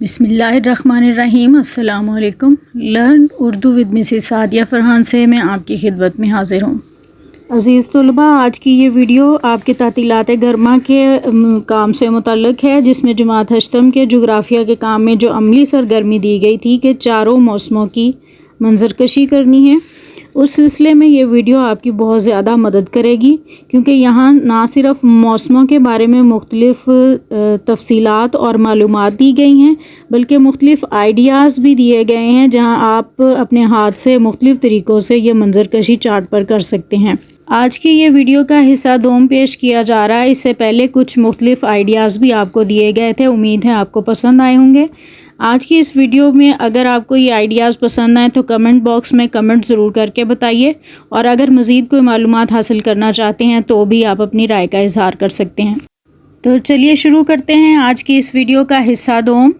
बिस्मिल्लाहिर्रहमानिर्रहीम। अस्सलामुअलैकुम। Learn Urdu with Mrs Sadia Farhan से मैं आपकी खिदमत में हाज़िर हूँ। अज़ीज़ तलबा, आज की ये वीडियो आपके तातीलात गर्मा के काम से मुतल्लिक़ है, जिसमें जमात हश्तम के जोग्राफ़िया के काम में जो अमली सरगर्मी दी गई थी कि चारों मौसमों की मंजरकशी करनी है, उस सिलसिले में ये वीडियो आपकी बहुत ज़्यादा मदद करेगी, क्योंकि यहाँ ना सिर्फ मौसमों के बारे में मुख्तलिफ़ तफसीलात और मालूमात दी गई हैं, बल्कि मुख्तलिफ़ आइडियाज़ भी दिए गए हैं जहाँ आप अपने हाथ से मुख्तलिफ़ तरीक़ों से ये मंजरकशी चार्ट पर कर सकते हैं। आज की ये वीडियो का हिस्सा 2 पेश किया जा रहा है। इससे पहले कुछ मुख्तलिफ़ आइडियाज़ भी आपको दिए गए थे, उम्मीद है आपको पसंद आए होंगे। आज की इस वीडियो में अगर आपको ये आइडियाज़ पसंद आए तो कमेंट बॉक्स में कमेंट ज़रूर करके बताइए, और अगर मज़ीद कोई मालूमात हासिल करना चाहते हैं तो भी आप अपनी राय का इज़हार कर सकते हैं। तो चलिए शुरू करते हैं आज की इस वीडियो का हिस्सा 2।